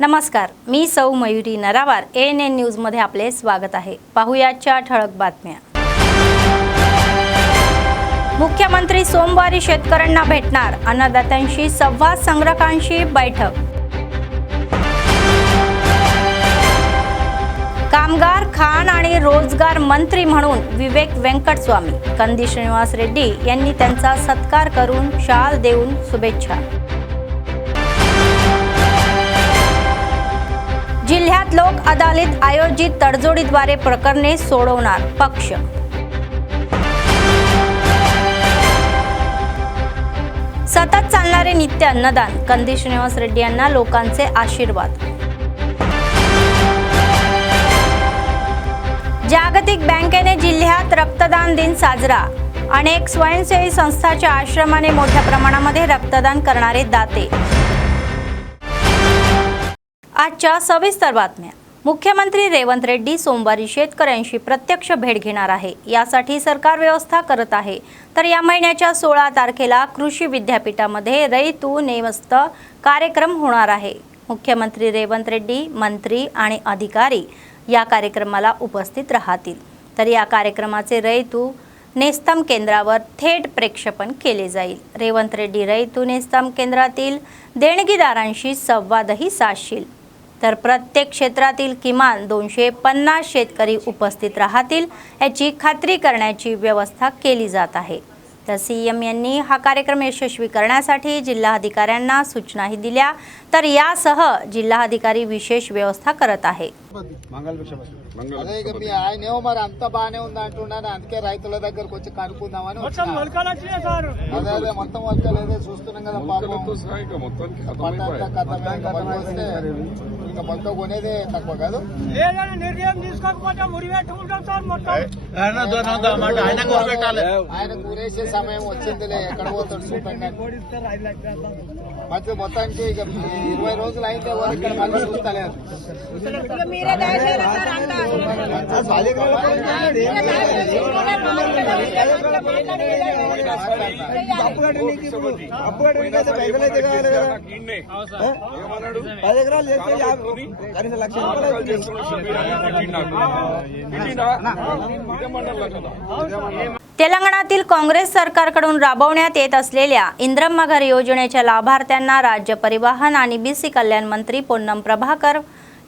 नमस्कार, मी सौ Mayuri नरावार ANN news मध्ये आपले स्वागत आहे। पाहुयाच्या ठळक बातम्या। मुख्यमंत्री सोमवारी शेतकऱ्यांना भेटणार, अन्नदात्यांशी संवाद संग्राहकांशी बैठक। कामगार, खाण आणि रोजगार मंत्री म्हणून विवेक वेंकटस्वामी, कंदी श्रीनिवास रेड्डी यांनी त्यांचा सत्कार करून शाल देऊन शुभेच्छा। जिल्ह्यात लोक अदालत आयोजित तडजोडीद्वारे प्रकरणे सोडवणार पक्ष। सतत चालणारे नित्य अन्नदान, कंदी श्रीनिवास रेड्डी यांना लोकांचे आशीर्वाद। जागतिक बँकेने जिल्ह्यात रक्तदान दिन साजरा, अनेक स्वयंसेवी संस्थांच्या आश्रमाने मोठ्या प्रमाणामध्ये रक्तदान करणारे दाते। आजच्या सविस्तर बातम्या। मुख्यमंत्री रेवंत रेड्डी सोमवारी शेतकऱ्यांशी प्रत्यक्ष भेट घेणार आहे। यासाठी सरकार व्यवस्था करत आहे। तर या महिन्याच्या 16 तारखेला कृषी विद्यापीठामध्ये रैतू नेमस्त कार्यक्रम होणार आहे। मुख्यमंत्री रेवंत रेड्डी, मंत्री आणि अधिकारी या कार्यक्रमाला उपस्थित राहतील। तर या कार्यक्रमाचे रैतू नेस्तम केंद्रावर थेट प्रक्षेपण केले जाईल। रेवंत रेड्डी रैतू नेस्तम केंद्रातील देणगीदारांशी संवादही साधतील। तर प्रत्येक क्षेत्रातील किमान 250 शेतकरी उपस्थित राहतील याची खात्री करण्याची व्यवस्था केली जात आहे। तर सीएम यांनी हा कार्यक्रम यशस्वी करण्यासाठी जिल्हाधिकाऱ्यांना सूचनाही दिल्या। तर यासह जिल्हाधिकारी विशेष व्यवस्था करत आहे। అదే ఇక మీ ఆయనేమో మరి అంత బాగానే ఉంది అంటున్నాను, అందుకే రైతుల దగ్గరకు వచ్చి కనుక్కుందామని అదే అదే మొత్తం వచ్చలేదే చూస్తున్నాం కదా పాపం ఇంకా మొత్తం కొనేదే తక్కువ కాదు। నిర్ణయం తీసుకోకపోతే మురివేట్టుకుంటాం సార్ మొత్తం ఆయన ఊరేసే సమయం వచ్చిందిలే, ఎక్కడ పోతాడు చూడండి। మధ్య మొత్తానికి ఇక 20 రోజులు అయితే ఇక్కడ మళ్ళీ చూస్తలేదు। तेलंगणातील काँग्रेस सरकारकडून राबवण्यात येत असलेल्या इंद्रम्मा घर योजनेच्या लाभार्थ्यांना राज्य परिवहन आणि बीसी कल्याण मंत्री पोन्नम प्रभाकर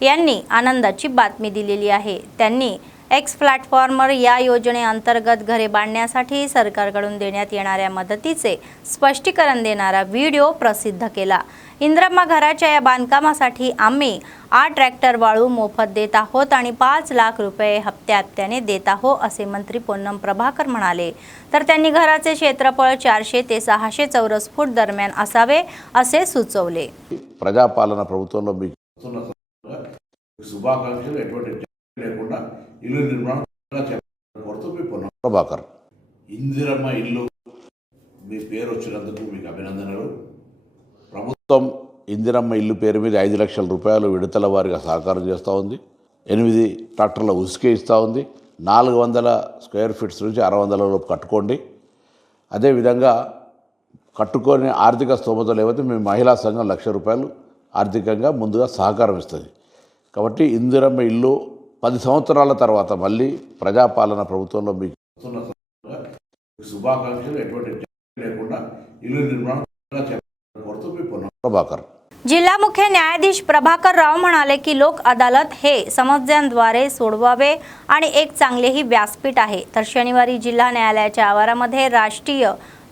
यांनी आनंदाची बातमी दिलेली आहे। त्यांनी एक्स प्लॅटफॉर्मवर या योजनेअंतर्गत घरे बांधण्यासाठी सरकारकडून देण्यात येणाऱ्या मदतीचे स्पष्टीकरण देणारा व्हिडिओ प्रसिद्ध केला। इंद्रम्मा घराच्या या बांधकामासाठी आम्ही 8 ट्रॅक्टर वाळू मोफत देत आहोत आणि 5 लाख रुपये हप्त्याने देत आहोत असे मंत्री पोन्नम प्रभाकर म्हणाले। तर त्यांनी घराचे क्षेत्रफळ 400 ते 600 चौरस फूट दरम्यान असावे असे सुचवले। ప్రజాపాలన ప్రభుత్వంలో మీకు శుభాకాంక్షలు ఎటువంటి లేకుండా ఇల్లు నిర్మాణం కోరుతూ మీ పొన్నం ప్రభాకర్। ఇందిరమ్మ ఇల్లు మీ పేరు వచ్చినందుకు మీకు అభినందనలు। ప్రభుత్వం ఇందిరమ్మ ఇల్లు పేరు మీద 5 లక్షల రూపాయలు విడతల వారిగా సహకారం చేస్తూ ఉంది। 8 ట్రాక్టర్ల ఉసుకే ఇస్తూ ఉంది। 400 స్క్వేర్ ఫీట్స్ నుంచి 600 లోపు కట్టుకోండి। అదేవిధంగా కట్టుకొని ఆర్థిక స్తోమత లేకపోతే మీ మహిళా సంఘం 1 లక్ష రూపాయలు ఆర్థికంగా ముందుగా సహకారం ఇస్తుంది। కాబట్టి ఇందిరమ్మ ఇల్లు 10 సంవత్సరాల తర్వాత మళ్ళీ ప్రజాపాలన ప్రభుత్వంలో మీకు శుభాకాంక్షలు ఎటువంటి లేకుండా ఇల్లు నిర్మాణం కోరుతూ మీ పొన్నం ప్రభాకర్। जिल्हा मुख्य न्यायाधीश प्रभाकर राव म्हणाले की लोक अदालत हे समस्यांद्वारे सोडवावे आणि एक चांगलेही व्यासपीठ आहे। तर शनिवारी जिल्हा न्यायालयाच्या आवारामध्ये राष्ट्रीय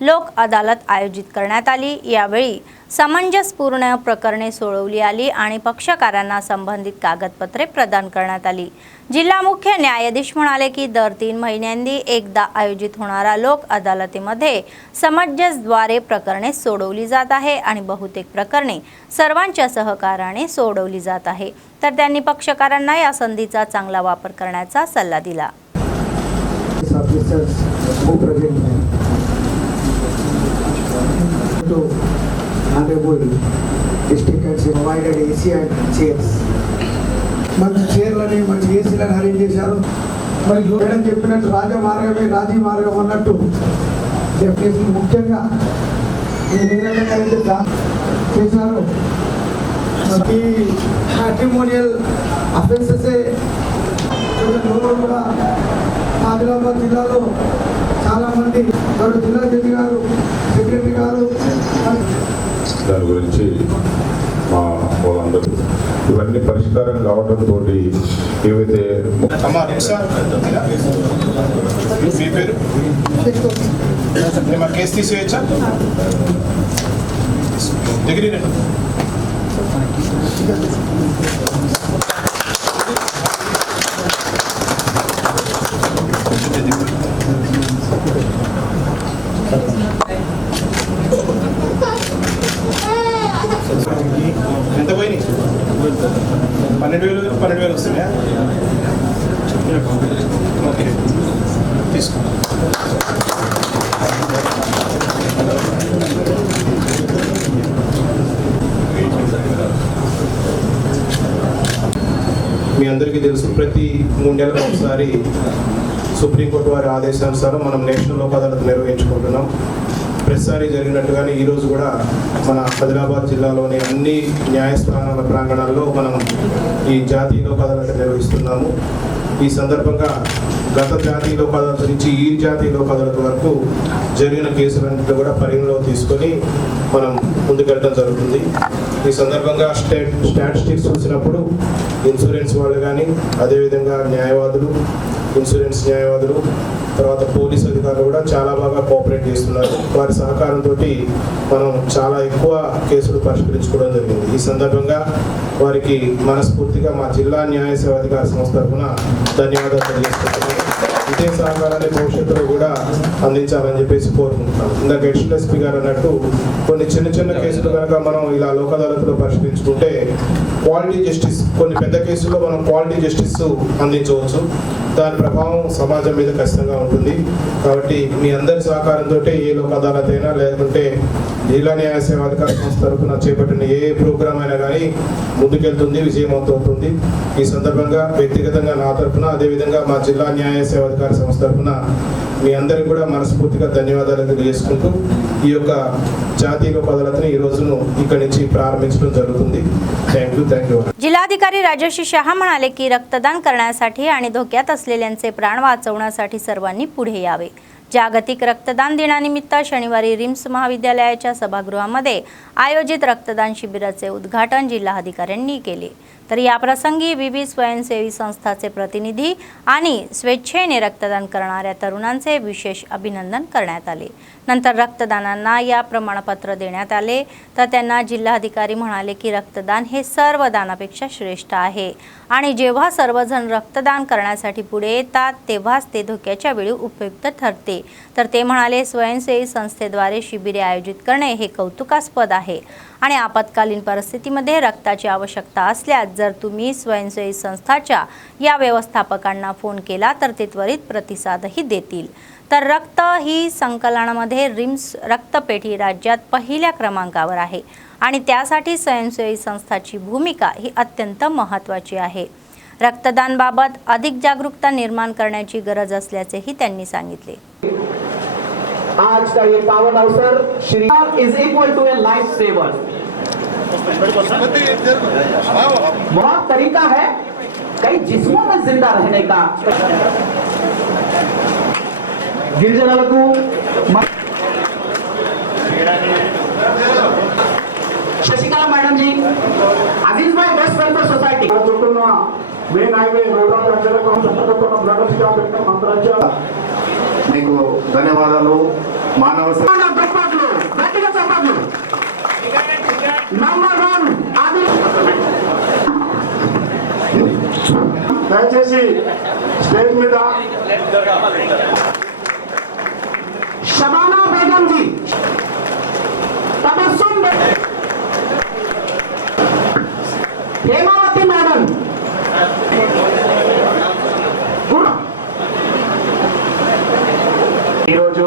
लोक अदालत आयोजित करण्यात आली। यावेळी समंजसपूर्ण प्रकरणे सोडवली आली आणि पक्षकारांना संबंधित कागदपत्रे प्रदान करण्यात आली। जिल्हा मुख्य न्यायाधीश म्हणाले की दर 3 महिन्यांनी एकदा आयोजित होणारा लोक अदालतीमध्ये समंजसद्वारे प्रकरणे सोडवली जात आहे आणि बहुतेक प्रकरणे सर्वांच्या सहकार्याने सोडवली जात आहे। तर त्यांनी पक्षकारांना या संधीचा चांगला वापर करण्याचा सल्ला दिला। Honorable district council provided AC and chairs. మంచి చైర్లని మంచి ఏసీలను అరేంజ్ చేశారు। మరి మేడం చెప్పినట్టు రాజమార్గమే రాజీ మార్గం అన్నట్టు ముఖ్యంగా ఈ నిర్ణయం అయితే చేశారు। ఈ మ్యాట్రిమోనియల్ అఫెన్సెస్ కూడా ఆదిలాబాద్ జిల్లాలో చాలామంది జిల్లా జడ్జి గారు, సెక్రటరీ గారు దాని గురించి మా వాళ్ళందరూ ఇవన్నీ పరిష్కారం కావడంతో ఏవైతే మీ పేరు మా కేసు తీసివేయచ్చా డిగ్రీ ఎంత పోయినాయి 12,000 వస్తున్నాయా ఓకే తీసుకో మీ అందరికీ తెలుసు ప్రతి 3 నెలలకు ఒకసారి సుప్రీంకోర్టు వారి ఆదేశానుసారం మనం నేషనల్ లోక్ అదాలత్ నిర్వహించుకుంటున్నాం. ప్రతిసారి జరిగినట్టుగానే ఈరోజు కూడా మన ఆదిలాబాద్ జిల్లాలోని అన్ని న్యాయస్థానాల ప్రాంగణాల్లో మనం ఈ జాతీయ లోక్ అదాలత్ నిర్వహిస్తున్నాము. ఈ సందర్భంగా గత జాతీయ లోక్ అదాలత్ నుంచి ఈ జాతీయ లోక్ అదాలత్ వరకు జరిగిన కేసులన్నింటినీ కూడా పరిగణలో తీసుకొని మనం ముందుకెళ్ళడం జరుగుతుంది. ఈ సందర్భంగా స్టాటిస్టిక్స్ చూసినప్పుడు ఇన్సూరెన్స్ వాళ్ళు కానీ, అదేవిధంగా న్యాయవాదులు, ఇన్సూరెన్స్ న్యాయవాదులు, తర్వాత పోలీస్ అధికారులు కూడా చాలా బాగా కోఆపరేట్ చేస్తున్నారు. వారి సహకారంతో మనం చాలా ఎక్కువ కేసులు పరిష్కరించుకోవడం జరిగింది. ఈ సందర్భంగా వారికి మనస్ఫూర్తిగా మా జిల్లా న్యాయ సేవాధికార సంస్థ తరఫున ధన్యవాదాలు తెలియజేస్తున్నాను. ఇదే సహకారాన్ని భవిష్యత్తులో కూడా అందించాలని చెప్పేసి కోరుకుంటున్నాం. ఇందాక అడిషనల్ ఎస్పీ గారు అన్నట్టు కొన్ని చిన్న చిన్న కేసులు కనుక మనం ఇలా లోక్ అదాలత్లో పరిష్కరించుకుంటే క్వాలిటీ జస్టిస్, కొన్ని పెద్ద కేసుల్లో మనం క్వాలిటీ జస్టిస్ అందించవచ్చు. దాని ప్రభావం సమాజం మీద ఖచ్చితంగా ఉంటుంది. కాబట్టి మీ అందరి సహకారంతో ఏ లోక్ అదాలత్ అయినా, లేకుంటే జిల్లా న్యాయ సేవాధికార సంస్థ తరఫున చేపట్టిన ఏ ప్రోగ్రామ్ అయినా కానీ ముందుకెళ్తుంది, విజయవంతం అవుతుంది. ఈ సందర్భంగా వ్యక్తిగతంగా నా తరఫున, అదేవిధంగా మా జిల్లా న్యాయ సేవాధికార సంస్థ తరఫున మీ అందరికీ కూడా మనస్ఫూర్తిగా ధన్యవాదాలు తెలియజేసుకుంటూ ఈ యొక్క జాతీయ లోక్ అదాలత్ని ఈ రోజును ఇక్కడి నుంచి प्रारंभिंचడం జరుగుతుంది. थँक्यू. जिल्हाधिकारी राजश्री शहा म्हणाले की रक्तदान करण्यासाठी आणि धोक्यात असलेल्यांचे प्राण वाचवण्यासाठी सर्वांनी पुढे यावे. जागतिक रक्तदान दिनानिमित्त शनिवारी रिम्स महाविद्यालयाच्या सभागृहामध्ये आयोजित रक्तदान शिबिराचे उद्घाटन जिल्हाधिकाऱ्यांनी केले. तर या प्रसंगी विविध स्वयंसेवी संस्थांचे प्रतिनिधी आणि स्वेच्छेने रक्तदान करणाऱ्या तरुणांचे विशेष अभिनंदन करण्यात आले. नंतर रक्तदानांना या प्रमाणपत्र देण्यात आले. तर त्यांना जिल्हाधिकारी म्हणाले की रक्तदान हे सर्व दानापेक्षा श्रेष्ठ आहे आणि जेव्हा सर्वजण रक्तदान करण्यासाठी पुढे येतात तेव्हाच ते धोक्याच्या वेळी उपयुक्त ठरते. तर ते म्हणाले स्वयंसेवी संस्थेद्वारे शिबिरे आयोजित करणे हे कौतुकास्पद आहे आणि आपत्कालीन परिस्थितीमध्ये रक्ताची आवश्यकता असल्यास जर तुम्ही स्वयंसेवी संस्थाच्या या व्यवस्थापकांना फोन केला तर ते त्वरित प्रतिसादही देतील. तर रक्त ही संकलनामध्ये रिम्स रक्तपेढी राज्यात पहिल्या क्रमांकावर आहे आणि त्यासाठी स्वयंसेवी संस्थाची भूमिका ही अत्यंत महत्त्वाची आहे. रक्तदानबाबत अधिक जागरूकता निर्माण करण्याची गरज असल्याचेही त्यांनी सांगितले. आज का ये पावन अवसर Shri is equal to a life saver. बहुत तरीका है कई जिस्मों में जिंदा रहने का. गिरिजनुలకు शशिकला मैडम जी, अजीज भाई best welfare society main highway मंत्राच्या మీకు ధన్యవాదాలు. మానవ గట్టిగా చెప్పండి. నంబర్ 1 అది దయచేసి స్టేజ్ మీద शबाना बेगम जी, तबस्सुम हेमावती मैडम, ఈరోజు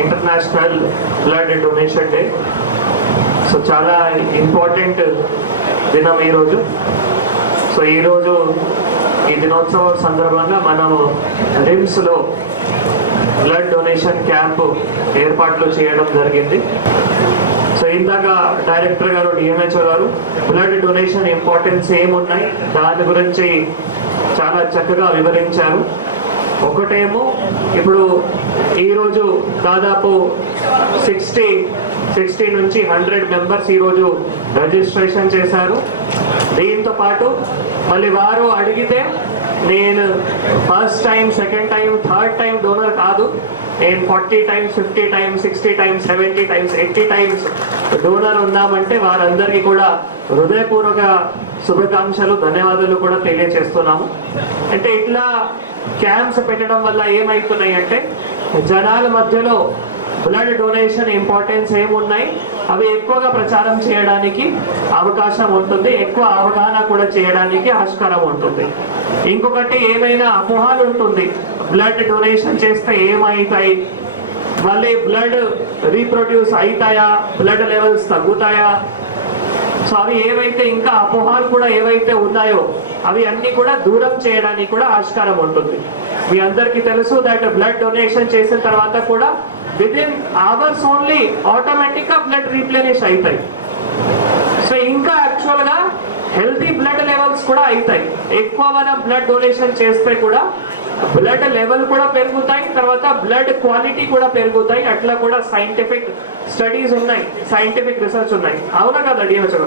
international blood donation day. So చాలా ఇంపార్టెంట్ దినం ఈరోజు. సో ఈరోజు ఈ దినోత్సవం సందర్భంగా మనము రిమ్స్లో బ్లడ్ డొనేషన్ క్యాంప్ ఏర్పాట్లు చేయడం జరిగింది. సో ఇందాక డైరెక్టర్ గారు డిఎంహెచ్ఓ గారు బ్లడ్ డొనేషన్ ఇంపార్టెన్స్ ఏమున్నాయి దాని గురించి చాలా చక్కగా వివరించారు. ఒకటేమో ఇప్పుడు ఈరోజు దాదాపు 60 నుంచి 100 మెంబర్స్ ఈరోజు రిజిస్ట్రేషన్ చేశారు. దీంతో పాటు మళ్ళీ వారు అడిగితే నేను first time, second time, third time donor కాదు, నేను 40 times, 50 times, 60 times, 70 times, 80 times donor ఉన్నామంటే వారందరికీ కూడా హృదయపూర్వక శుభాకాంక్షలు, ధన్యవాదాలు కూడా తెలియజేస్తున్నాము. అంటే ఇట్లా క్యాంప్స్ పెట్టడం వల్ల ఏమవుతున్నాయి అంటే జనాల మధ్యలో బ్లడ్ డొనేషన్ ఇంపార్టెన్స్ ఏమున్నాయి అవి ఎక్కువగా ప్రచారం చేయడానికి అవకాశం ఉంటుంది, ఎక్కువ అవగాహన కూడా చేయడానికి ఆస్కారం ఉంటుంది. ఇంకొకటి ఏమైనా అపోహలు ఉంటుంది, బ్లడ్ డొనేషన్ చేస్తే ఏమవుతాయి, మళ్ళీ బ్లడ్ రీప్రొడ్యూస్ అవుతాయా, బ్లడ్ లెవెల్స్ తగ్గుతాయా, సో అవి ఏవైతే ఇంకా అపోహలు కూడా ఏవైతే ఉన్నాయో అవి అన్ని కూడా దూరం చేయడానికి కూడా ఆస్కారం ఉంటుంది. మీ అందరికీ తెలుసు దట్ బ్లడ్ డొనేషన్ చేసిన తర్వాత కూడా విదిన్ అవర్స్ ఓన్లీ ఆటోమేటిక్ గా బ్లడ్ రీప్లెనిష్ అవుతాయి. సో ఇంకా యాక్చువల్ గా హెల్తీ బ్లడ్ లెవెల్స్ కూడా అవుతాయి. ఎక్కువ మనం బ్లడ్ డొనేషన్ చేస్తే కూడా బ్లడ్ లెవెల్ కూడా పెరుగుతాయి, తర్వాత బ్లడ్ క్వాలిటీ కూడా పెరుగుతాయి. అట్లా కూడా సైంటిఫిక్ స్టడీస్ ఉన్నాయి, సైంటిఫిక్ రీసెర్చ్ ఉన్నాయి, అవునా కదా DMHO?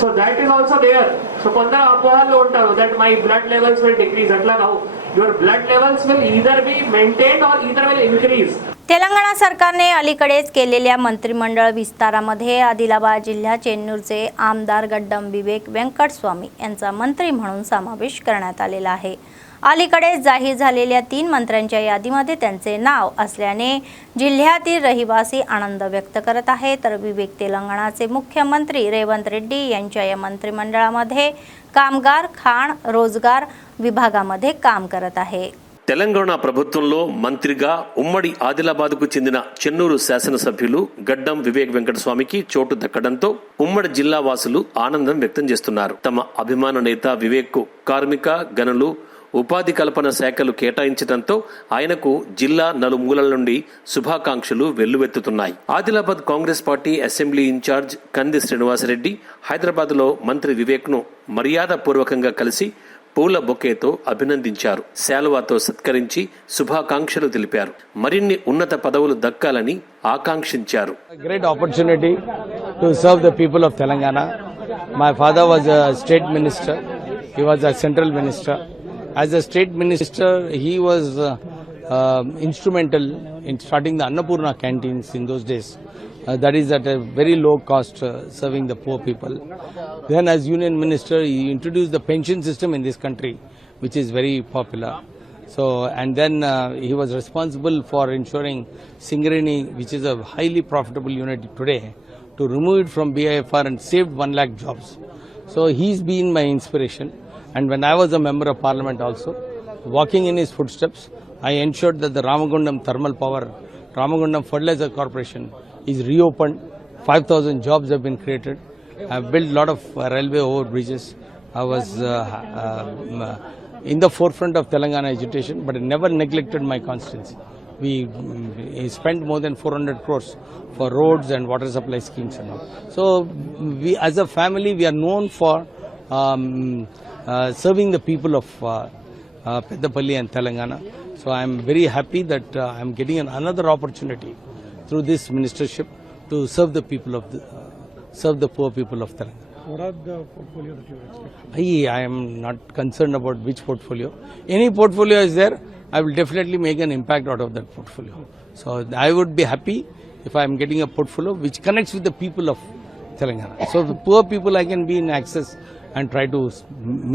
So that is also there. So కొందరు అపోహలు ఉంటారు that my blood levels will decrease, అట్లా కావు. Your blood levels will either be maintained or either will increase. Telangana सरकारने अलीकडेच केलेल्या मंत्रिमंडळ विस्तारामध्ये आदिलाबाद जिल्हा चेन्नूरचे आमदार गड्डम विवेक वेंकटस्वामी यांचा मंत्री म्हणून समावेश करण्यात आलेला आहे. अलीकडेच जाहीर झालेल्या 3 मंत्र्यांच्या यादीमध्ये त्यांचे नाव असल्याने जिल्ह्यातील रहिवासी आनंद व्यक्त करत आहे. तर विवेक तेलंगणाचे मुख्यमंत्री रेवंत रेड्डी यांच्या या मंत्रिमंडळामध्ये कामगार, खाण, रोजगार విభాగాमध्ये काम करत आहे. తెలంగాణ ప్రభుత్వంలో మంత్రిగా ఉమ్మడి ఆదిలాబాద్కు చెందిన చెన్నూరు శాసనసభ్యులు గడ్డం వివేక్ వెంకటస్వామికి చోటు దక్కడంతో ఉమ్మడి జిల్లా వాసులు ఆనందం వ్యక్తం చేస్తున్నారు. తమ అభిమాన నేత వివేక్ కు కార్మిక, గనులు, ఉపాధి కల్పన శాఖలు కేటాయించడంతో ఆయనకు జిల్లా నలుమూలల నుండి శుభాకాంక్షలు వెల్లువెత్తుతున్నాయి. Adilabad Congress party assembly incharge Kandi Srinivasa Reddy Hyderabad లో మంత్రి వివేక్ ను మర్యాదపూర్వకంగా కలిసి పూల బొకేతో అభినందించారు. శాలువాతో సత్కరించి శుభాకాంక్షలు తెలిపారు. మరిన్ని ఉన్నత పదవులు దక్కాలని ఆకాంక్షించారు. Great opportunity to serve the people of Telangana. My father was a state minister. He was a central minister. As a state minister, he was instrumental in starting the Annapurna canteens in those days. That is at a very low cost, serving the poor people. Then as union minister, he introduced the pension system in this country, which is very popular. So, and then he was responsible for ensuring Singareni, which is a highly profitable unit today, to remove it from BIFR and saved 1 lakh jobs. So he's been my inspiration. And when I was a member of parliament also, walking in his footsteps, I ensured that the Ramagundam Thermal Power, Ramagundam Fertilizer Corporation is reopened. 5,000 jobs have been created. I've built a lot of railway overbridges. I was in the forefront of Telangana agitation, but I never neglected my constituency. We spent more than 400 crores for roads and water supply schemes and all. So we, as a family, we are known for serving the people of Peddapalli and Telangana. So I am very happy that I am getting another opportunity through this ministership to serve the people of serve the poor people of Telangana. What are the portfolio that you expect? I am not concerned about which portfolio. Any portfolio is there, I will definitely make an impact out of that portfolio. So I would be happy if I am getting a portfolio which connects with the people of Telangana. So the poor people, I can be in access and try to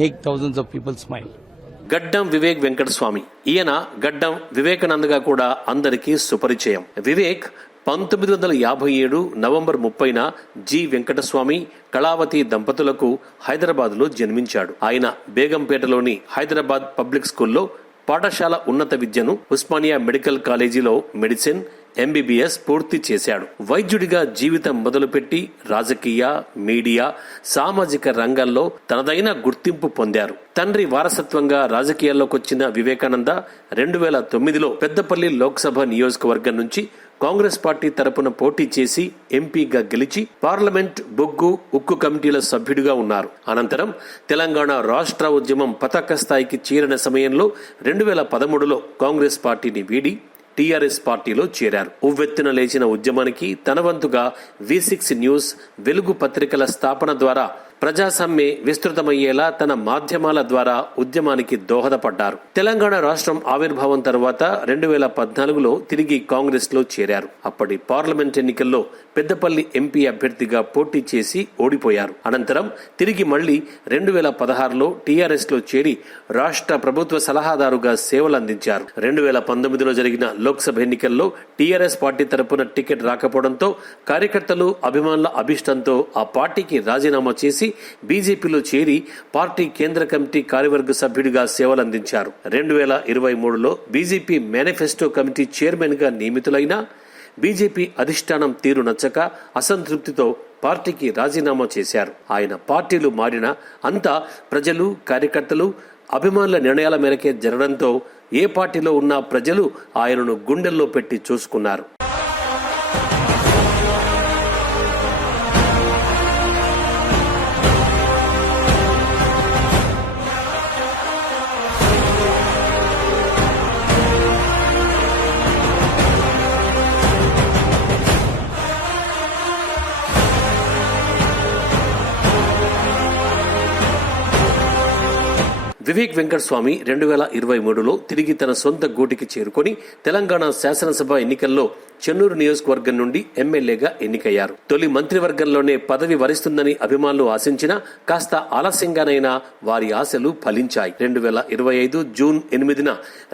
make thousands of people smile. గడ్డం వివేక్ వెంకటస్వామి, ఈయన గడ్డం వివేకానందగా కూడా అందరికీ సుపరిచయం. Vivek 1957 November 30న G Venkataswamy, Kalavathi దంపతులకు హైదరాబాద్లో జన్మించాడు. ఆయన బేగంపేటలోని Hyderabad public స్కూల్లో పాఠశాల ఉన్నత విద్యను, ఉస్మానియా మెడికల్ కాలేజీలో మెడిసిన్, ఎంబీబీఎస్ పూర్తి చేశాడు. వైద్యుడిగా జీవితం మొదలుపెట్టి రాజకీయ, మీడియా, సామాజిక రంగాల్లో తనదైన గుర్తింపు పొందారు. తండ్రి వారసత్వంగా రాజకీయాల్లోకొచ్చిన వివేకానంద 2009లో పెద్దపల్లి లోక్సభ నియోజకవర్గం నుంచి కాంగ్రెస్ పార్టీ తరపున పోటీ చేసి ఎంపీగా గెలిచి పార్లమెంట్ బొగ్గు ఉక్కు కమిటీల సభ్యుడిగా ఉన్నారు. అనంతరం తెలంగాణ రాష్ట్ర ఉద్యమం పతాక స్థాయికి చేరిన సమయంలో 2013లో కాంగ్రెస్ పార్టీని వీడి టీఆర్ఎస్ పార్టీలో చేరారు. ఉవ్వెత్తున లేచిన ఉద్యమానికి తన వంతుగా V6 న్యూస్, వెలుగు పత్రికల స్థాపన ద్వారా ప్రజాసమ్మె విస్తృతమయ్యేలా తన మాధ్యమాల ద్వారా ఉద్యమానికి దోహదపడ్డారు. తెలంగాణ రాష్ట్రం ఆవిర్భావం తర్వాత 2014లో తిరిగి కాంగ్రెస్ లో చేరారు. అప్పటి పార్లమెంట్ ఎన్నికల్లో పెద్దపల్లి ఎంపీ అభ్యర్థిగా పోటీ చేసి ఓడిపోయారు. అనంతరం తిరిగి మళ్లీ 2016లో టీఆర్ఎస్ లో చేరి రాష్ట్ర ప్రభుత్వ సలహాదారుగా సేవలందించారు. 2019లో జరిగిన లోక్సభ ఎన్నికల్లో టీఆర్ఎస్ పార్టీ తరపున టికెట్ రాకపోవడంతో కార్యకర్తలు, అభిమానుల అభిష్టంతో ఆ పార్టీకి రాజీనామా చేసి బీజేపీలో చేరి పార్టీ కేంద్ర కమిటీ కార్యవర్గ సభ్యుడిగా సేవలందించారు. 2023లో బీజేపీ మేనిఫెస్టో కమిటీ చైర్మన్ గా నియమితులైన బీజేపీ అధిష్టానం తీరు నచ్చక అసంతృప్తితో పార్టీకి రాజీనామా చేశారు. ఆయన పార్టీలు మారినా అంతా ప్రజలు, కార్యకర్తలు, అభిమానుల నిర్ణయాల మేరకే జరగడంతో ఏ పార్టీలో ఉన్న ప్రజలు ఆయనను గుండెల్లో పెట్టి చూసుకున్నారు. వివేక్ వెంకటస్వామి 2023లో తిరిగి తన సొంత గూటికి చేరుకొని తెలంగాణ శాసనసభ ఎన్నికల్లో చెన్నూరు నియోజకవర్గం నుండి ఎమ్మెల్యేగా ఎన్నికయ్యారు. తొలి మంత్రివర్గంలోనే పదవి వరిస్తుందని అభిమానులు ఆశించినా కాస్త ఆలస్యంగానైనా వారి ఆశలు ఫలించాయి. 2025 జూన్ 8న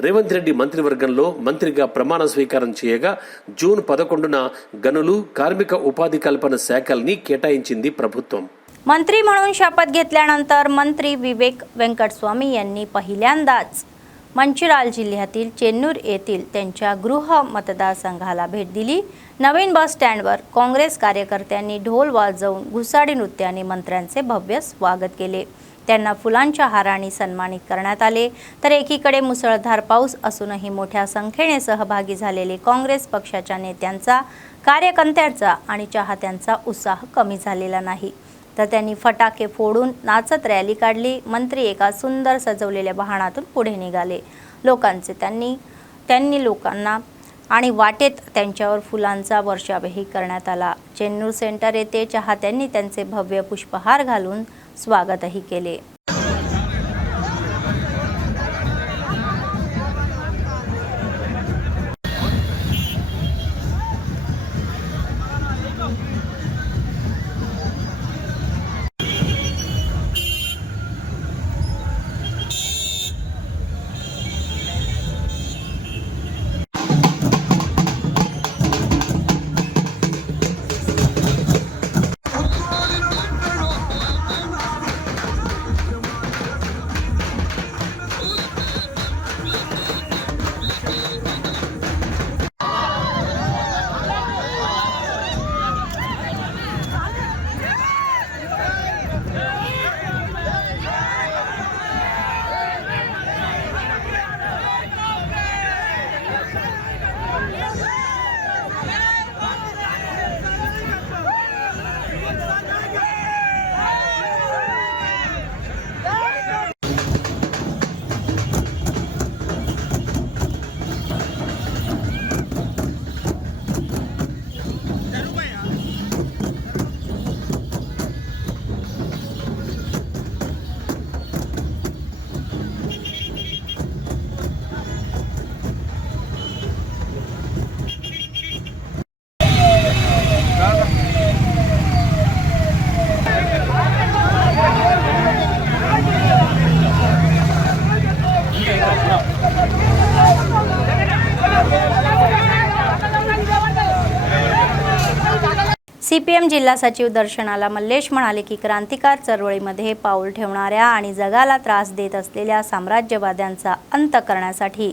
రేవంత్ రెడ్డి మంత్రివర్గంలో మంత్రిగా ప్రమాణ స్వీకారం చేయగా జూన్ 11న गनुలు, कार्मिक उपाधी कल्पना शाखल्नी केटाయించింది ప్రభుత్వం. मंत्री म्हणून शपथ घेतल्यानंतर मंत्री विवेक वेंकटस्वामी यांनी पहिल्यांदाच मंचिराल जिल्ह्यातील चेन्नूर येथील त्यांच्या गृह मतदारसंघाला भेट दिली. नवीन बस स्टँडवर काँग्रेस कार्यकर्त्यांनी ढोल वाजवून घुसाडी नृत्याने मंत्र्यांचे भव्य स्वागत केले. त्यांना फुलांच्या हाराने सन्मानित करण्यात आले. तर एकीकडे मुसळधार पाऊस असूनही मोठ्या संख्येने सहभागी झालेले काँग्रेस पक्षाच्या नेत्यांचा, कार्यकर्त्यांचा आणि चाहत्यांचा उत्साह कमी झालेला नाही. तर त्यांनी फटाके फोडून नाचत रॅली काढली. मंत्री एका सुंदर सजवलेल्या वाहनातून पुढे निघाले. त्यांनी लोकांना आणि वाटेत त्यांच्यावर फुलांचा वर्षावही करण्यात आला. चेन्नूर सेंटर येथे चाहत्यांनी त्यांचे भव्य पुष्पहार घालून स्वागतही केले. सीपीएम जिल्हा सचिव दर्शनाला मल्लेश म्हणाले की क्रांतिकार चळवळीमध्ये पाऊल ठेवणाऱ्या आणि जगाला त्रास देत असलेल्या साम्राज्यवाद्यांचा अंत करण्यासाठी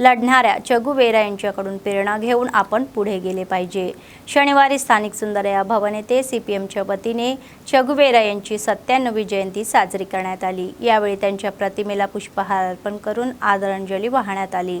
लढणाऱ्या चगुवेरा यांच्याकडून प्रेरणा घेऊन आपण पुढे गेले पाहिजे. शनिवारी स्थानिक सुंदरया भवन येथे सीपीएमच्या वतीने चगुवेरा यांची 97वी जयंती साजरी करण्यात आली. यावेळी त्यांच्या प्रतिमेला पुष्पहार अर्पण करून आदरांजली वाहण्यात आली.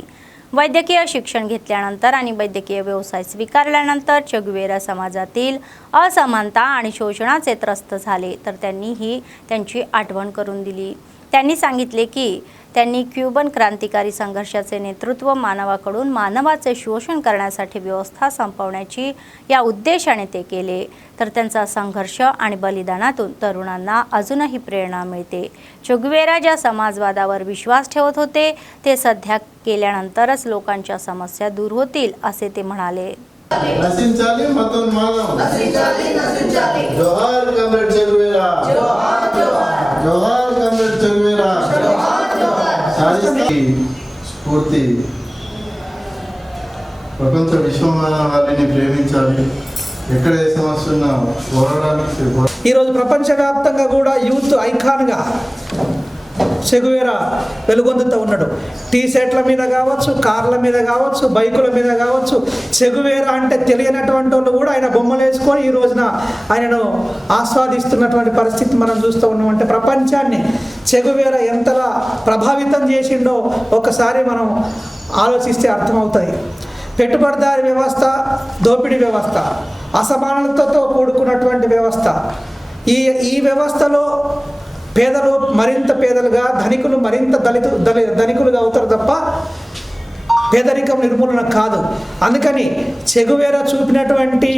वैद्यकीय शिक्षण घेतल्यानंतर आणि वैद्यकीय व्यवसाय स्वीकारल्यानंतर चेगुवेरा समाजातील असमानता आणि शोषणाचे त्रस्त झाले, तर त्यांनीही त्यांची आठवण करून दिली. त्यांनी सांगितले की त्यांनी क्युबन क्रांतिकारी संघर्षाचे नेतृत्व मानवाकडून मानवाचे शोषण करण्यासाठी व्यवस्था संपवण्याची या उद्देशाने ते केले, तर त्यांचा संघर्ष आणि बलिदानातून तरुणांना अजूनही प्रेरणा मिळते. चेगुवेरा ज्या समाजवादावर विश्वास ठेवत होते ते सध्या केल्यानंतरच लोकांच्या समस्या दूर होतील असे ते म्हणाले. నశించాలి మతోన్మాదం, జోహార్ కమ్రేడ్ చెగువేరా, జోహార్ కమ్రేడ్ చెగువేరా. స్ఫూర్తి ప్రపంచ విశ్వమానవాళిని ప్రేమించాలి, ఎక్కడ ఏ సమస్య ఉన్నా పోరాడానికి. ఈరోజు ప్రపంచవ్యాప్తంగా కూడా యూత్ ఐకాన్గా చెగువేరా వెలుగొందుతూ ఉన్నాడు. టీ షర్ట్ల మీద కావచ్చు, కార్ల మీద కావచ్చు, బైకుల మీద కావచ్చు, చెగువేరా అంటే తెలియనటువంటి వాళ్ళు కూడా ఆయన బొమ్మలు వేసుకొని ఈ రోజున ఆయనను ఆస్వాదిస్తున్నటువంటి పరిస్థితి మనం చూస్తూ ఉన్నాం. అంటే ప్రపంచాన్ని చెగువేరా ఎంతలా ప్రభావితం చేసిండో ఒకసారి మనం ఆలోచిస్తే అర్థమవుతుంది. పెట్టుబడిదారి వ్యవస్థ, దోపిడీ వ్యవస్థ, అసమానతతో కూడుకున్నటువంటి వ్యవస్థ. ఈ వ్యవస్థలో పేదలు మరింత పేదలుగా, ధనికులు మరింత ధనికులుగా అవుతారు తప్ప పేదరికం నిర్మూలన కాదు. అందుకని చెగువేరా చూపినటువంటి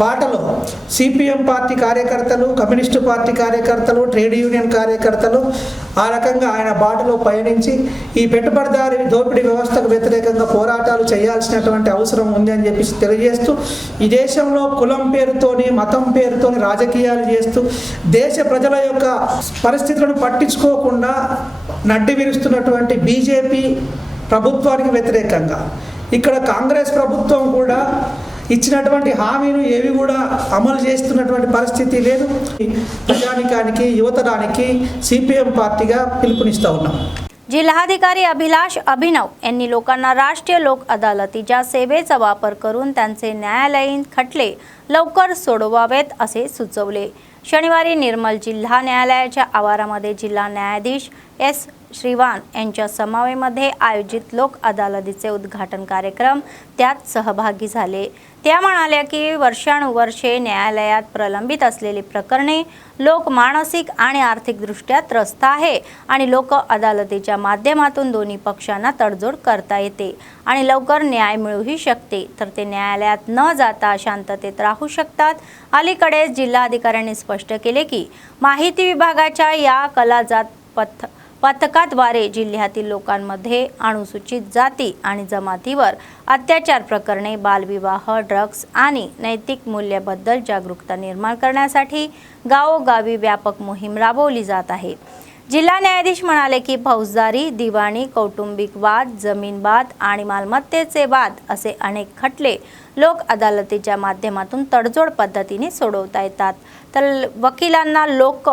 బాటలో సిపిఎం పార్టీ కార్యకర్తలు, కమ్యూనిస్టు పార్టీ కార్యకర్తలు, ట్రేడ్ యూనియన్ కార్యకర్తలు ఆ రకంగా ఆయన బాటలో పయనించి ఈ పెట్టుబడిదారి దోపిడీ వ్యవస్థకు వ్యతిరేకంగా పోరాటాలు చేయాల్సినటువంటి అవసరం ఉంది అని చెప్పి తెలియజేస్తూ, ఈ దేశంలో కులం పేరుతోని, మతం పేరుతోని రాజకీయాలు చేస్తూ దేశ ప్రజల యొక్క పరిస్థితులను పట్టించుకోకుండా నడ్డి విరుస్తున్నటువంటి బీజేపీ ప్రభుత్వానికి వ్యతిరేకంగా ఇక్కడ కాంగ్రెస్ ప్రభుత్వం కూడా ఇచ్చినటువంటి హామీలు ఏవి కూడా అమలు చేస్తున్నటువంటి పరిస్థితి లేదు. ప్రజానికానికి, యువతరానికి సిపిఎం పార్టీగా పిలుపునిస్తూ ఉన్నాం. जिल्हाधिकारी अभिलाष अभिनव यांनी लोकांना राष्ट्रीय लोक अदालतीच्या सेवेचा वापर करून त्यांचे न्यायालयीन खटले लवकर सोडवावेत असे सुचवले. शनिवारी निर्मल जिल्हा न्यायालयाच्या आवारामध्ये जिल्हा न्यायाधीश एस श्रीवान यांच्या समवेमध्ये आयोजित लोक अदालतीचे उद्घाटन कार्यक्रम त्यात सहभागी झाले. त्या म्हणाल्या की वर्षानुवर्षे न्यायालयात प्रलंबित असलेली प्रकरणे लोक मानसिक आणि आर्थिकदृष्ट्या त्रस्त आहे आणि लोक अदालतीच्या माध्यमातून दोन्ही पक्षांना तडजोड करता येते आणि लवकर न्याय मिळूही शकते, तर ते न्यायालयात न जाता शांततेत राहू शकतात. अलीकडेच जिल्हाधिकाऱ्यांनी स्पष्ट केले की माहिती विभागाच्या या कलाजात पथकाद्वारे जिल्ह्यातील लोकांमध्ये अनुसूचित जाती आणि जमातीवर अत्याचार प्रकरणे, बालविवाह, ड्रग्ज आणि नैतिक मूल्याबद्दल जागरूकता निर्माण करण्यासाठी गावोगावी व्यापक मोहीम राबवली जात आहे. जिल्हा न्यायाधीश म्हणाले की फौजदारी, दिवाणी, कौटुंबिक वाद, जमीन वाद आणि मालमत्तेचे वाद असे अनेक खटले लोक अदालतीच्या माध्यमातून तडजोड पद्धतीने सोडवता येतात, तर वकिलांना लोक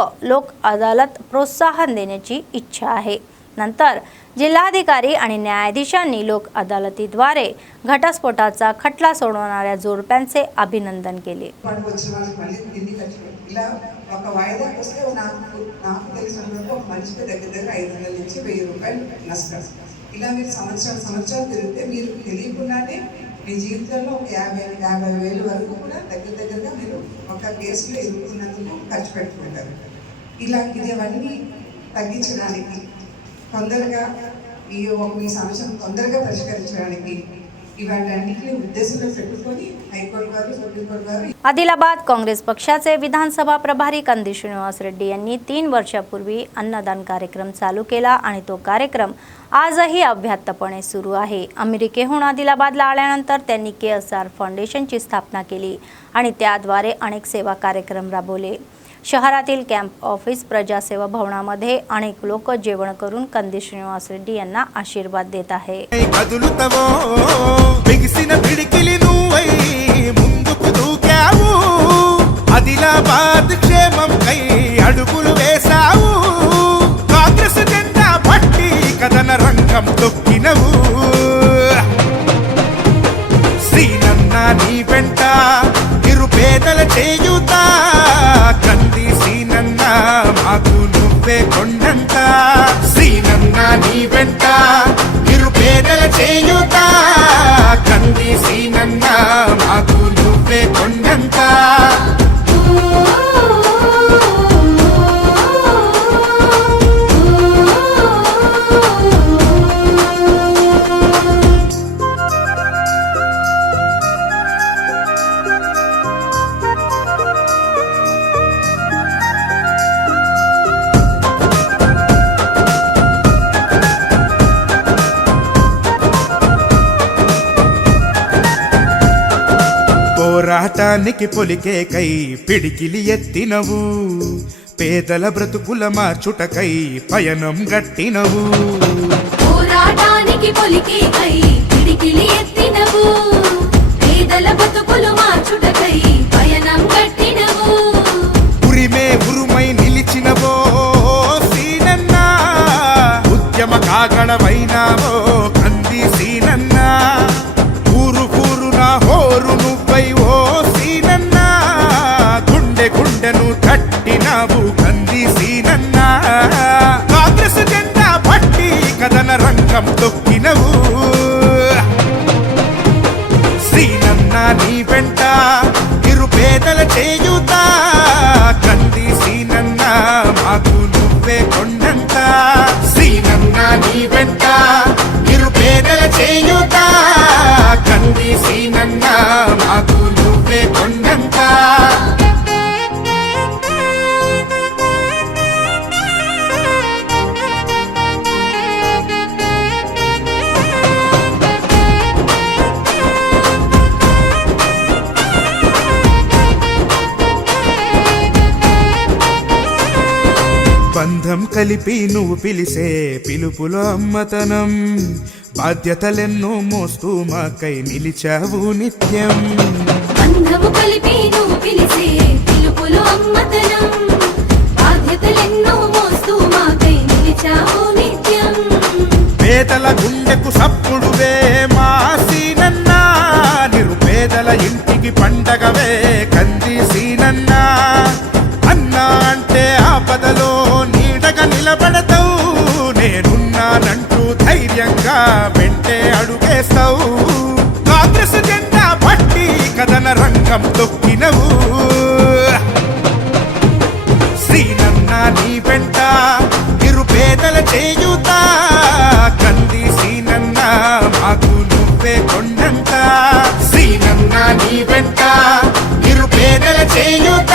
अदालत प्रोत्साहन देण्याची इच्छा आहे. नंतर जिल्हाधिकारी आणि न्यायाधीशांनी लोक अदालतीद्वारे घटस्फोटाचा खटला सोडवणाऱ्या जोडप्यांचे अभिनंदन केले. ఇలా ఒక వాయిదాకి వస్తే నాకు తెలిసినందుకు ఒక మనిషికి దగ్గర 500 నుంచి 1000 రూపాయలు నష్టం. ఇలా మీరు సంవత్సరాలు తిరిగితే మీరు తెలియకుండానే మీ జీవితంలో ఒక 50,000 వరకు కూడా దగ్గరగా మీరు ఒక కేసులో ఎదుర్కొన్నందుకు ఖర్చు పెట్టుకుంటారు. ఇవన్నీ తగ్గించడానికి తొందరగా మీ సమస్యను తొందరగా పరిష్కరించడానికి ఇవన్నిటిని ఉద్దేశంలో పెట్టుకొని హైకోర్టు వారు, సుప్రీంకోర్టు వారు. आदिलाबाद काँग्रेस पक्षाचे विधानसभा प्रभारी कंदी श्रीनिवास रेड्डी यांनी 3 वर्षापूर्वी अन्नदान कार्यक्रम चालू केला आणि तो कार्यक्रम आजही अव्याहतपणे सुरू आहे. अमेरिकेहून आदिलाबादला आल्यानंतर त्यांनी KSR फाउंडेशनची स्थापना केली आणि त्याद्वारे अनेक सेवा कार्यक्रम राबवले. शहरातील कॅम्प ऑफिस, प्रजासेवा भवनामध्ये अनेक लोक जेवण करून कंदी श्रीनिवास रेड्डी यांना आशीर्वाद देत आहे. ఆదిలాబాద్ క్షేమం కై అడుగులు వేసావు, కాంగ్రెస్ జెండా పట్టి కథన రంగం తొక్కినవు. శ్రీనన్న నీ వెంట నిరుపేదల చేయుత, కంది శ్రీనన్న మాకు నువ్వే కొండంత. శ్రీనన్న నీ వెంట నిరుపేదల చేయుత. పోరాటానికి పొలికేకై పిడికిలి ఎత్తినవు పేదల బ్రతుకుల మార్చుటకై పయనం గట్టినవు పోరాటానికి పొలికేకై పిడికిలి ఎత్తినవు పేదల బ్రతుకులు మార్చుటకై పయనం గట్టినవు ఉరిమే ఉరుమై నిలిచినవో సీనన్నా ఉద్యమ కాగడమైనావో కంది సీనన్నా ఊరు నా హోరు నువ్వై ఓ సీనన్నా గుండె గుండెను తట్టినావు కంది సీనన్నా కాంగ్రెస్ జెండా పట్టి కథన రంగం తొక్కినవు సీనన్నా నీ వెంట నిరుపేదల చేయుత కంది సీనన్నా మాకు నువ్వే కొండంత సీనన్నా నీ వెంట నిరుపేదల చేయుత కంది సీనన్నా మాకు నువ్వే కొండంత బంధం కలిపి నువ్వు పిలిసే పిలుపులో అమ్మతనం బాధ్యతలెన్నో మోస్తూ మాకై నిలిచావు నిత్యం బంధము కలిపి నువ్వు పిలిసే పిలుపులో అమ్మతనం బాధ్యతలెన్నో మోస్తూ మాకై నిలిచావు నిత్యం పేదల గుండెకు సప్పుడువే మా సీనన్నా నిరుపేదల ఇంటికి పండగవే కంది సీనన్నా అన్నా అంటే ఆపదలో నీడగా నిలబడతావు నేనున్నానంటూ ధైర్యంగా వెంటే అడుగేస్తావు కాంగ్రెస్ జెండా పట్టి కథన రంగం తొక్కినవు సీనన్నా నీ వెంట నిరుపేదల చేయుత కంది సీనన్నా మాకు నువ్వే కొండంత సీనన్నా నీ వెంట నిరుపేదల చేయుత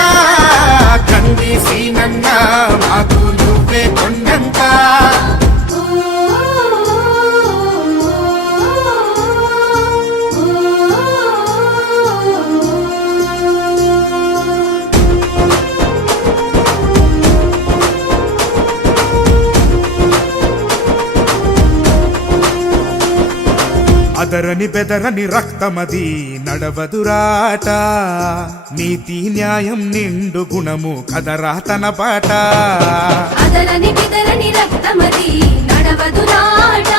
కంది సీనన్నా మాకు నువ్వే కొండంత అదరని బెదరని రక్తమది నడవదురాట నీతి న్యాయం నిండు గుణము కదరా తన బాట అదరని బిదరని రక్తమది నడవదురాట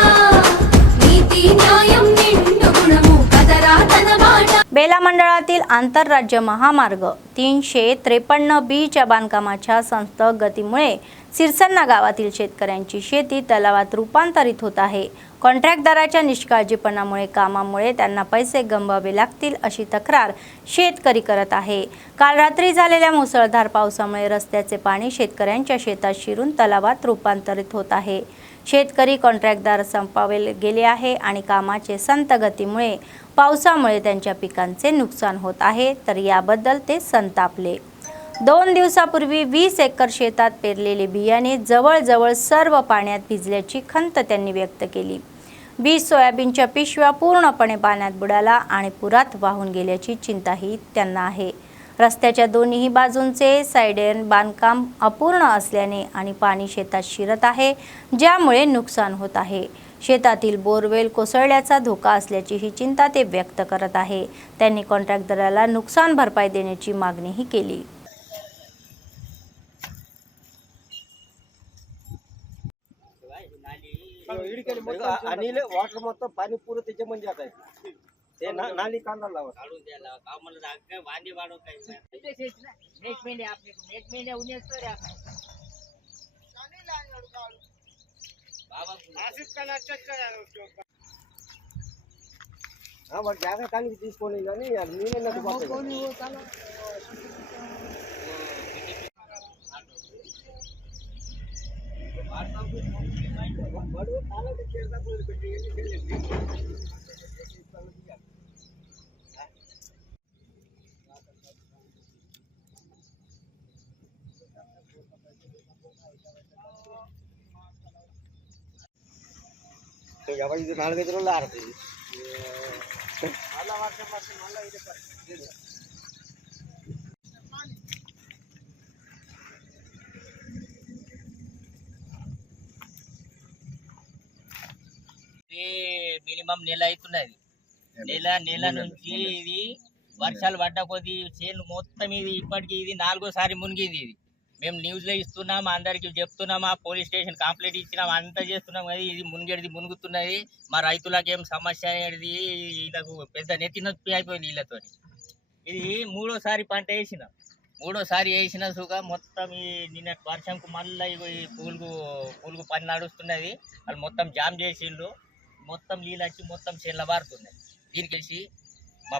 నీతి न्यायम निंडू गुणमू कदरा तन बाट बेला मंडळातील आंतरराज्य महामार्ग 353B च्या बांधकामाच्या संस्थ गतीमुळे सिरसन्ना गावातील शेतकऱ्यांची शेती तलावात रूपांतरित होत आहे। कॉन्ट्रॅक्टदाराच्या निष्काळजीपणामुळे कामामुळे त्यांना पैसे गमवावे लागतील अशी तक्रार शेतकरी करत आहे। काल रात्री झालेल्या मुसळधार पावसामुळे रस्त्याचे पाणी शेतकऱ्यांच्या शेतात शिरून तलावात रूपांतरित होत आहे। शेतकरी कॉन्ट्रॅक्टदार संपावे गेले आहे आणि कामाचे संत गतीमुळे पावसामुळे त्यांच्या पिकांचे नुकसान होत आहे, तर याबद्दल ते संतापले। 2 दिवसापूर्वी 20 एकर शेतात पेरलेले बियाणे जवळजवळ सर्व पाण्यात भिजल्याची खंत त्यांनी व्यक्त केली। 20 सोयाबीनच्या पिशव्या पूर्णपणे पाण्यात बुडाला आणि पुरात वाहून गेल्याची चिंताही त्यांना आहे। रस्त्याच्या दोन्ही बाजूंचे साइडेन बांधकाम अपूर्ण असल्याने आणि पाणी शेतात शिरत आहे, ज्यामुळे नुकसान होत आहे। शेतातील बोरवेल कोसळण्याचा धोका असल्याची ही चिंता ते व्यक्त करत आहे। त्यांनी कॉन्ट्रॅक्टदाराला नुकसान भरपाई देण्याची मागणीही केली। अनिल वाटर మొత్తం पाणी पूर्ण त्याच्यामध्ये जात आहे ते नाली काढून लावा काढून द्यायला आम्हाला काय वांदे वाढव काय नेक्स्ट महिने आपले नेक्स्ट महिने उन्हेच तर बाबा आसिफ का नाचत करा हां बट जागा काली తీసుకోని గాని నేనే నాకు పోతాను బడు కాలకి చేద్దా పోయి పెట్టి ಯಾವಾಗ ಇದು 4-5 రోజులు ಆಡ್ತೀವಿ ಅಲ್ಲ ವಾಟ್ಸಪ್ ಮಾಡ್ತೀನಿ ಮಲ್ಲ ಇದೆ పెట్టి మినిమం నెల అవుతున్నది. నెల నుంచి ఇది వర్షాలు పడ్డ కొద్ది చేను మొత్తం ఇది ఇప్పటికి ఇది 4వ సారి మునిగింది. ఇది మేము న్యూస్లో ఇస్తున్నాం, అందరికి చెప్తున్నామా, పోలీస్ స్టేషన్ కంప్లైంట్ ఇచ్చినాం, అంతా చేస్తున్నాం. అది ఇది మునుగుతున్నది. మా రైతులకు ఏం సమస్య అనేది వీళ్ళకు పెద్ద నెత్తి నొప్పి అయిపోయింది వీళ్ళతో. ఇది 3వ సారి పంట వేసిన. 3వ సారి వేసిన సుగా మొత్తం ఈ నిన్న వర్షంకు మళ్ళీ ఈ పూలుగు పని నడుస్తున్నది. వాళ్ళు మొత్తం జామ్ చేసిండ్రు. మొత్తం నీళ్ళు వచ్చి మొత్తం చేనుల బారుతున్నాయి. దీనికి వచ్చి మా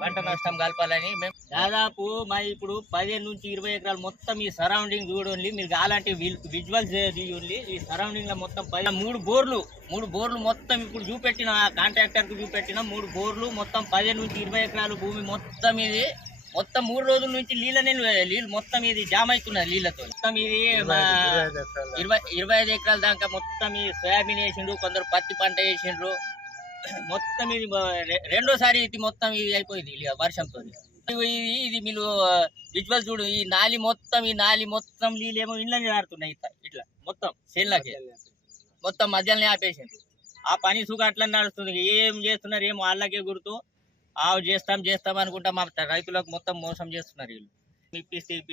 పంట నష్టం కలపాలని మేము దాదాపు మా ఇప్పుడు 15 నుంచి 20 ఎకరాలు మొత్తం ఈ సరౌండింగ్ చూడండి. మీరు అలాంటి విజువల్స్ తీయండి. ఈ సరౌండింగ్ లో మొత్తం 3 బోర్లు మొత్తం ఇప్పుడు చూపెట్టిన కాంట్రాక్టర్ కు చూపెట్టిన 3 బోర్లు మొత్తం 15 నుంచి 20 ఎకరాలు భూమి మొత్తం ఇది మొత్తం 3 రోజుల నుంచి నీళ్ళు మొత్తం ఇది జామ్ అవుతున్నది నీళ్ళతో. మొత్తం ఇది 25 ఎకరాల దాకా మొత్తం ఈ సోయాబీన్ వేసిండ్రు, కొందరు పత్తి పంట వేసిండ్రు. మొత్తం ఇది 2వ సారి ఇది మొత్తం ఇది అయిపోయింది వర్షంతో. ఇది మీరు విజువల్ చూడు. ఈ నాలి మొత్తం నీళ్ళేమో ఇళ్ళని జారుతున్నాయి. ఇట్లా మొత్తం చేనులకి మొత్తం మధ్యలోనే ఆపేసిండ్రు. ఆ పని సుఖం అట్లా నడుస్తుంది. ఏం చేస్తున్నారు ఏమో వాళ్ళకే గుర్తు. చేస్తాం అనుకుంటా మా రైతులకు మొత్తం మోసం చేస్తున్నారు. వీళ్ళు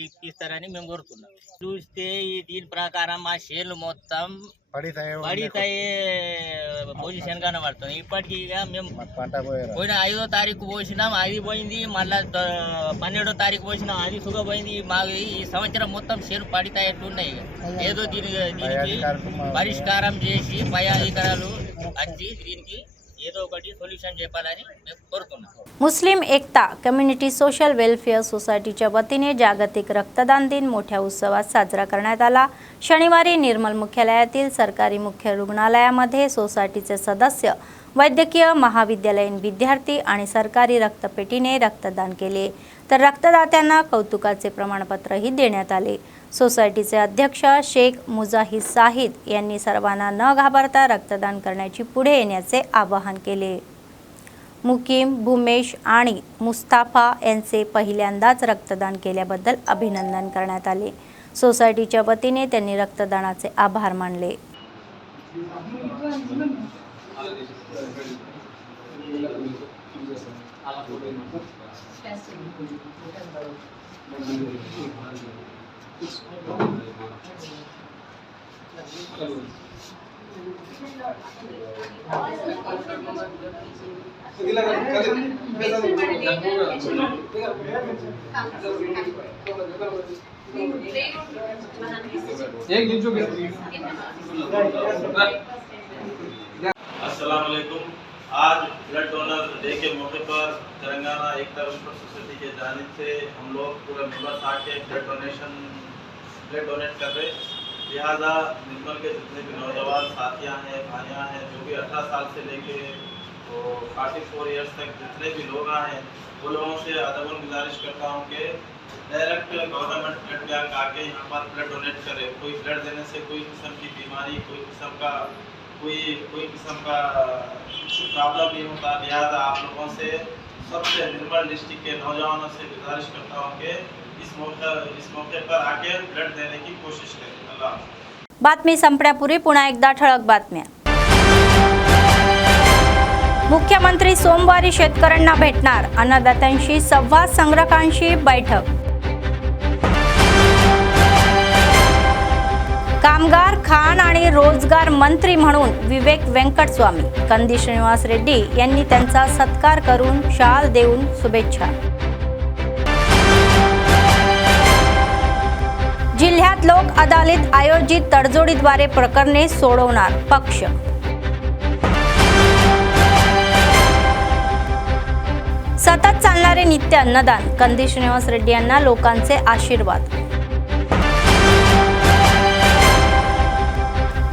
ఇప్పిస్తారని మేము కోరుతున్నాం. చూస్తే దీని ప్రకారం మా చేనులు మొత్తం పడితాయి పొజిషన్ కనబడుతుంది. ఇప్పటికీ మేము పోయిన 5వ తారీఖు పోసినాం, అది పోయింది. మళ్ళా 12వ తారీఖు పోసినాం, అది సుఖ పోయింది. మాకు ఈ సంవత్సరం మొత్తం చేను పడితాయి ఎట్లున్నాయి. ఏదో దీనికి పరిష్కారం చేసి పై అధికారులు వచ్చి దీనికి ఏదో ఒకటి सोल्युशन చెప్పాలని మేము కోరుతున్నాం. मुस्लिम एकता कम्युनिटी सोशल वेलफेअर सोसायटीच्या वतीने जागतिक रक्तदान दिन मोठ्या उत्सवात साजरा करण्यात आला. शनिवारी निर्मल मुख्यालयातील सरकारी मुख्य रुग्णालयामध्ये सोसायटीचे सदस्य, वैद्यकीय महाविद्यालयीन विद्यार्थी आणि सरकारी रक्तपेढीने रक्तदान केले. तर रक्तदात्यांना कौतुकाचे प्रमाणपत्रही देण्यात आले. सोसायटीचे अध्यक्ष शेख मुजाहिद साहिद यांनी सर्वांना न घाबरता रक्तदान करण्याची पुढे येण्याचे आवाहन केले. मुकीम, भूमेश आणि मुस्ताफा यांचे पहिल्यांदाच रक्तदान केल्याबद्दल अभिनंदन करण्यात आले. सोसायटीच्या वतीने त्यांनी रक्तदानाचे आभार मानले. अस्सलामुअलैकुम। आज ब्लड डोनर डे के मौके पर तेलंगाना एकता सोसाइटी के जानिब से हम लोग पूरे मेंबर्स आके ब्लड डोनेट कर रहे। लिहाजा निर्मल के जितने भी नौजवान साथियाँ हैं, भाइयाँ हैं, जो भी 18 साल से लेके तो 44 ईयर्स तक जितने भी लोग हैं, वो लोगों से अदबन गुजारिश करता हूँ कि डायरेक्ट गवर्नमेंट ब्लड बैंक आके यहाँ पर ब्लड डोनेट करे। कोई ब्लड देने से कोई किस्म की बीमारी, कोई किस्म का प्रॉब्लम नहीं होता। लिहाजा आप लोगों से सबसे निर्मल डिस्ट्रिक्ट के नौजवानों से गुजारिश करता हूँ कि इस मौके पर आके ब्लड देने की कोशिश करें। अल्लाह। बातमी संपण्यापूर्वी पुन्हा एकदा ठळक बातम्या. मुख्यमंत्री सोमवारी शेतकऱ्यांना भेटणार. अन्नदात्यांशी संवाद, संग्राहकांशी बैठक. कामगार, खाण आणि रोजगार मंत्री म्हणून विवेक वेंकटस्वामी. कंदी श्रीनिवास रेड्डी यांनी त्यांचा सत्कार करून शाल देऊन शुभेच्छा. जिल्ह्यात लोक अदालत आयोजित तडजोडीद्वारे प्रकरणे सोडवणार पक्ष. सतत चालणारे नित्य अन्नदान. कंदी श्रीनिवास रेड्डी यांना लोकांचे आशीर्वाद.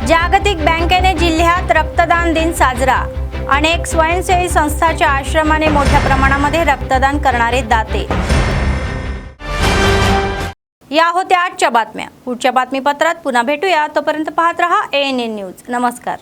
जागतिक बँकेने जिल्ह्यात रक्तदान दिन साजरा. अनेक स्वयंसेवी संस्थांच्या आश्रमाने मोठ्या प्रमाणामध्ये रक्तदान करणारे दाते. या होत्या आजच्या बातम्या. पुढच्या बातमीपत्रात पुन्हा भेटूया. तोपर्यंत पाहत रहा ANN न्यूज. नमस्कार.